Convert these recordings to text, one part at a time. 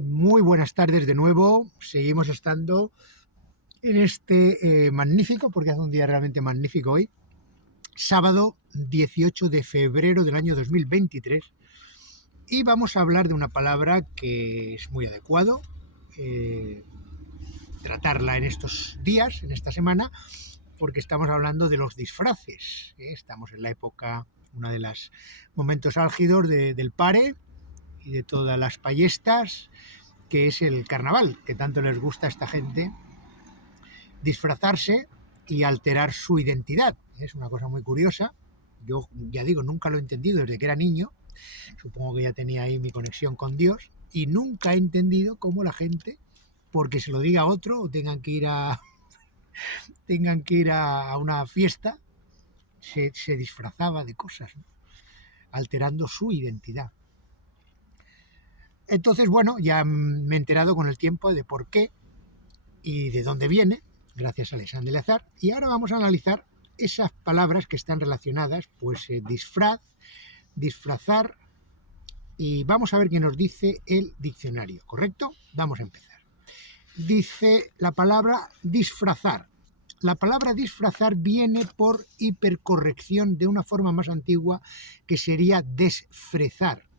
Muy buenas tardes de nuevo. Seguimos estando en este magnífico, porque hace un día realmente magnífico hoy, sábado 18 de febrero del año 2023. Y vamos a hablar de una palabra que es muy adecuado tratarla en estos días, en esta semana, porque estamos hablando de los disfraces. Estamos en la época, uno de los momentos álgidos del pare y de todas las payestas, que es el carnaval, que tanto les gusta a esta gente disfrazarse y alterar su identidad. Es una cosa muy curiosa. Yo ya digo, nunca lo he entendido desde que era niño. Supongo que ya tenía ahí mi conexión con Dios y nunca he entendido cómo la gente, porque se lo diga a otro o tengan que ir a una fiesta, se disfrazaba de cosas, ¿no? Alterando su identidad. Entonces, bueno, ya me he enterado con el tiempo de por qué y de dónde viene, gracias a Alexandre Lazar, y ahora vamos a analizar esas palabras que están relacionadas, pues disfraz, disfrazar, y vamos a ver qué nos dice el diccionario, ¿correcto? Vamos a empezar. Dice la palabra disfrazar. La palabra disfrazar viene por hipercorrección de una forma más antigua que sería desfrezar,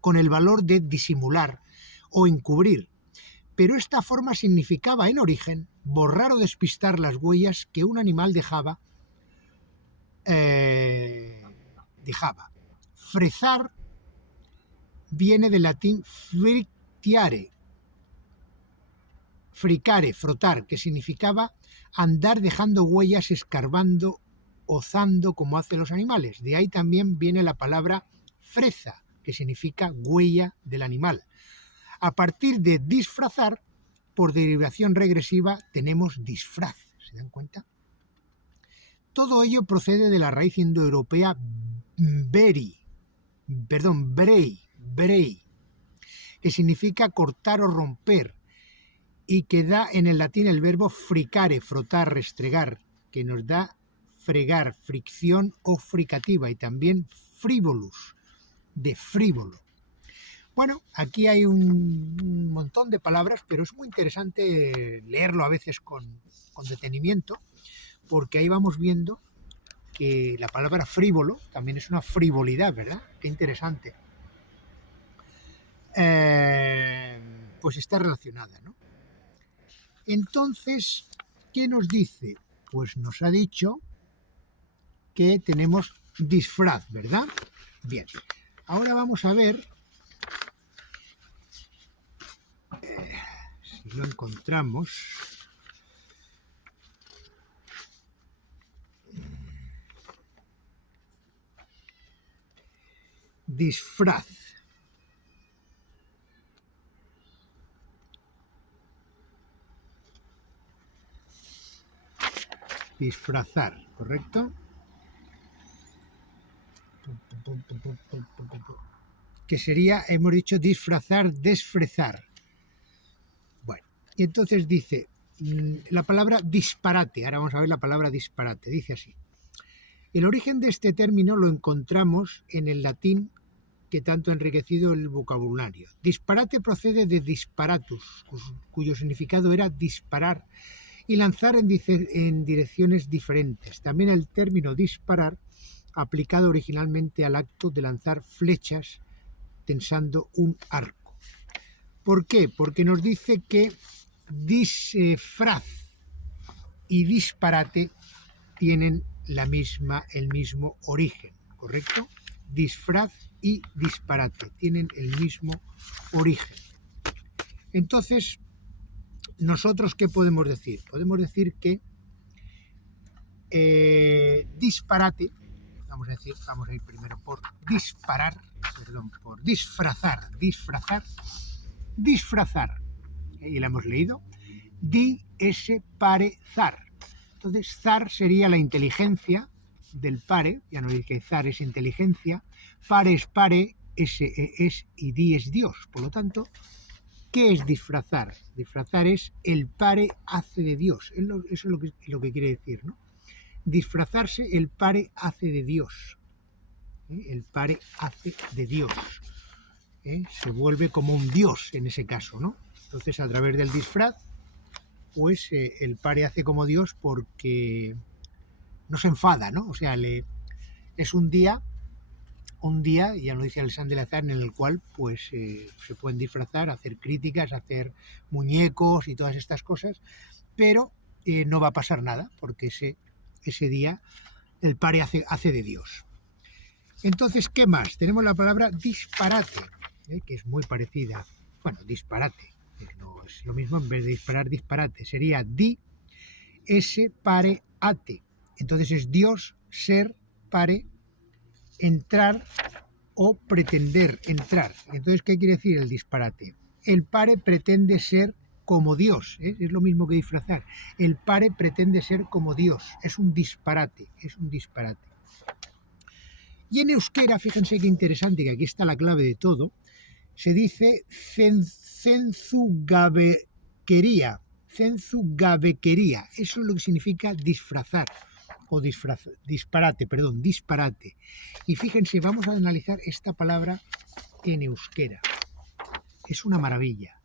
con el valor de disimular o encubrir. Pero esta forma significaba en origen borrar o despistar las huellas que un animal dejaba. Frezar viene del latín frictiare, fricare, frotar, que significaba andar dejando huellas, escarbando, ozando como hacen los animales. De ahí también viene la palabra freza, que significa huella del animal. A partir de disfrazar, por derivación regresiva, tenemos disfraz. ¿Se dan cuenta? Todo ello procede de la raíz indoeuropea brei, que significa cortar o romper, y que da en el latín el verbo fricare, frotar, restregar, que nos da fregar, fricción o fricativa, y también frivolus, de frívolo. Bueno, aquí hay un montón de palabras, pero es muy interesante leerlo a veces con detenimiento, porque ahí vamos viendo que la palabra frívolo también es una frivolidad, ¿verdad? Qué interesante. Pues está relacionada, ¿no? Entonces, ¿qué nos dice? Pues nos ha dicho que tenemos disfraz, ¿verdad? Bien, ahora vamos a ver si lo encontramos. Disfraz. Disfrazar, ¿correcto? Que sería, hemos dicho, disfrazar, desfrezar. Bueno, y entonces dice la palabra disparate. Ahora vamos a ver la palabra disparate. Dice así. El origen de este término lo encontramos en el latín, que tanto ha enriquecido el vocabulario. Disparate procede de disparatus, cuyo significado era disparar y lanzar en direcciones diferentes. También el término disparar, aplicado originalmente al acto de lanzar flechas tensando un arco. ¿Por qué? Porque nos dice que disfraz y disparate tienen el mismo origen, ¿correcto? Disfraz y disparate tienen el mismo origen. Entonces, ¿nosotros qué podemos decir? Podemos decir que disparate, vamos a ir primero por disfrazar, y la hemos leído, disparezar. Entonces, zar sería la inteligencia del pare, ya no dice que zar es inteligencia, pare es pare, ese es y di es Dios. Por lo tanto, ¿qué es disfrazar? Disfrazar es el pare hace de Dios. Eso es lo que quiere decir, ¿no? Disfrazarse, el pare hace de Dios. El pare hace de Dios. Se vuelve como un dios en ese caso, ¿no? Entonces, a través del disfraz, pues el pare hace como Dios porque no se enfada, ¿no? O sea, es un día, ya lo dice Alexandre Lazar, en el cual pues se pueden disfrazar, hacer críticas, hacer muñecos y todas estas cosas, pero no va a pasar nada porque ese día el pare hace de Dios. Entonces, ¿qué más? Tenemos la palabra disparate, que es muy parecida. Bueno, disparate, no es lo mismo, en vez de disparar, disparate. Sería di, ese, pare, ate. Entonces es Dios, ser, pare, entrar o pretender entrar. Entonces, ¿qué quiere decir el disparate? El pare pretende ser como Dios, es lo mismo que disfrazar. El pare pretende ser como Dios, es un disparate, Y en euskera, fíjense qué interesante, que aquí está la clave de todo, se dice cenzugabequería. Cenzugabequería, eso es lo que significa disfrazar, o disparate. Y fíjense, vamos a analizar esta palabra en euskera. Es una maravilla.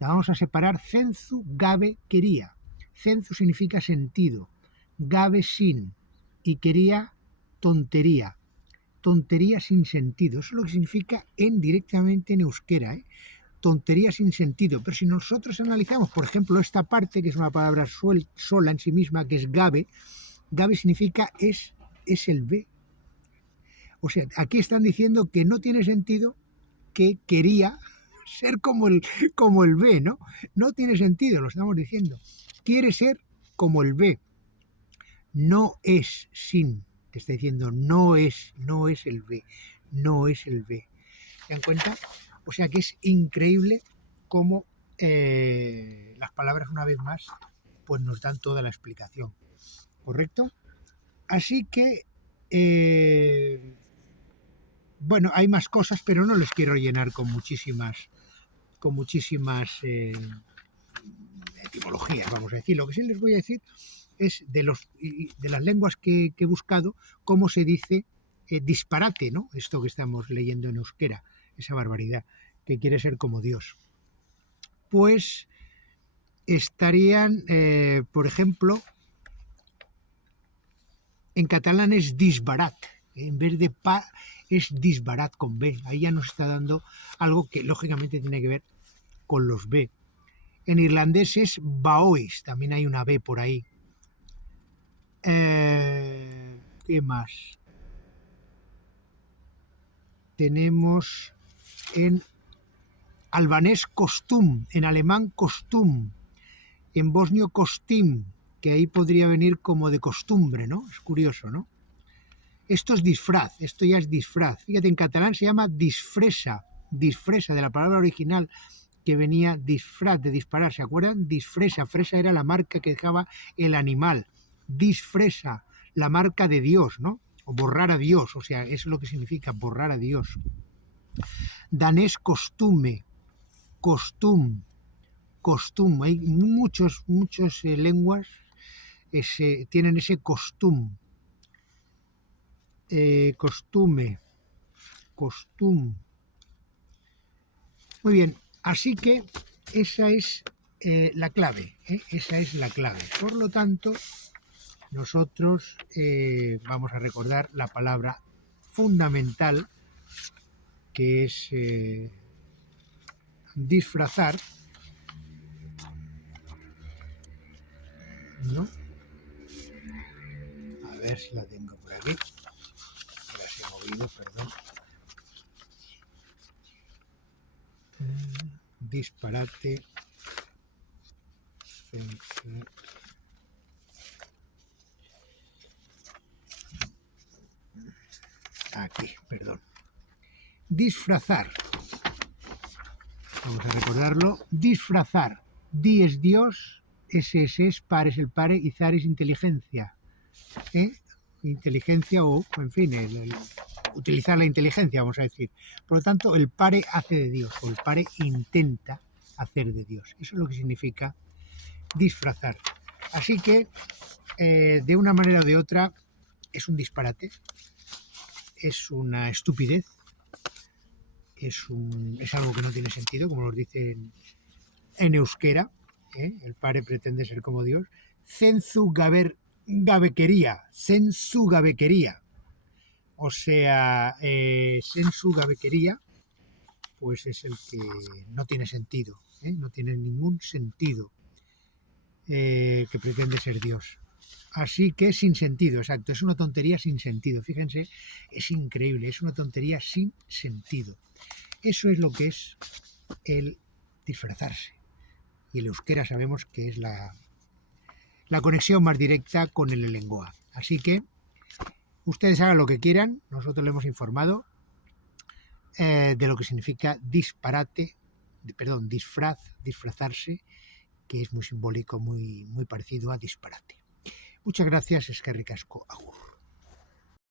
La vamos a separar, cenzugabequería. Cenzu significa sentido, gabe sin, y quería tontería. Tontería sin sentido, eso es lo que significa directamente en euskera, tontería sin sentido. Pero si nosotros analizamos, por ejemplo, esta parte, que es una palabra sola en sí misma, que es gabe, gabe significa es el B. O sea, aquí están diciendo que no tiene sentido, que quería ser como el B, ¿no? No tiene sentido, lo estamos diciendo. Quiere ser como el B. No es sin. Te está diciendo no es el B, no es el B. ¿Se dan cuenta? O sea que es increíble cómo las palabras, una vez más, pues nos dan toda la explicación, ¿correcto? Así que, bueno, hay más cosas, pero no les quiero llenar con muchísimas etimologías, vamos a decir. Lo que sí les voy a decir es de las lenguas que he buscado, cómo se dice disparate, ¿no? Esto que estamos leyendo en euskera, esa barbaridad, que quiere ser como Dios. Pues estarían, por ejemplo, en catalán es disbarat, en vez de pa es disbarat con B. Ahí ya nos está dando algo que lógicamente tiene que ver con los B. En irlandés es baois, también hay una B por ahí. ¿Qué más? Tenemos en albanés costum, en alemán costum, en bosnio costim, que ahí podría venir como de costumbre, ¿no? Es curioso, ¿no? Esto es disfraz, esto ya es disfraz. Fíjate, en catalán se llama disfresa, de la palabra original que venía disfraz, de disparar, ¿se acuerdan? Disfresa, fresa era la marca que dejaba el animal. Disfresa, la marca de Dios, ¿no? O borrar a Dios, o sea, eso es lo que significa borrar a Dios. Danés costume, costum. Hay muchas lenguas tienen ese costum. Costume, costum. Muy bien, así que esa es la clave, esa es la clave. Por lo tanto, nosotros vamos a recordar la palabra fundamental, que es disfrazar, ¿no? A ver si la tengo por aquí. Las he movido, perdón. Disparate. Aquí, perdón. Disfrazar. Vamos a recordarlo. Disfrazar. Di es Dios, ese es par es el pare y zar es inteligencia. Inteligencia o, en fin, utilizar la inteligencia, vamos a decir. Por lo tanto, el pare hace de Dios, o el pare intenta hacer de Dios. Eso es lo que significa disfrazar. Así que, de una manera o de otra, es un disparate, es una estupidez, es algo que no tiene sentido, como nos dicen en euskera, ¿eh? El padre pretende ser como Dios. Zenzu gabequería, sensu gabequería. O sea, sensu gabequería, pues es el que no tiene sentido, ¿eh? No tiene ningún sentido, que pretende ser Dios. Así que sin sentido, exacto, es una tontería sin sentido. Fíjense, es increíble, es una tontería sin sentido. Eso es lo que es el disfrazarse. Y el euskera sabemos que es la conexión más directa con el lenguaje. Así que ustedes hagan lo que quieran, nosotros le hemos informado de lo que significa disparate, perdón, disfrazarse, que es muy simbólico, muy parecido a disparate. Muchas gracias, eskerrik asko, agur.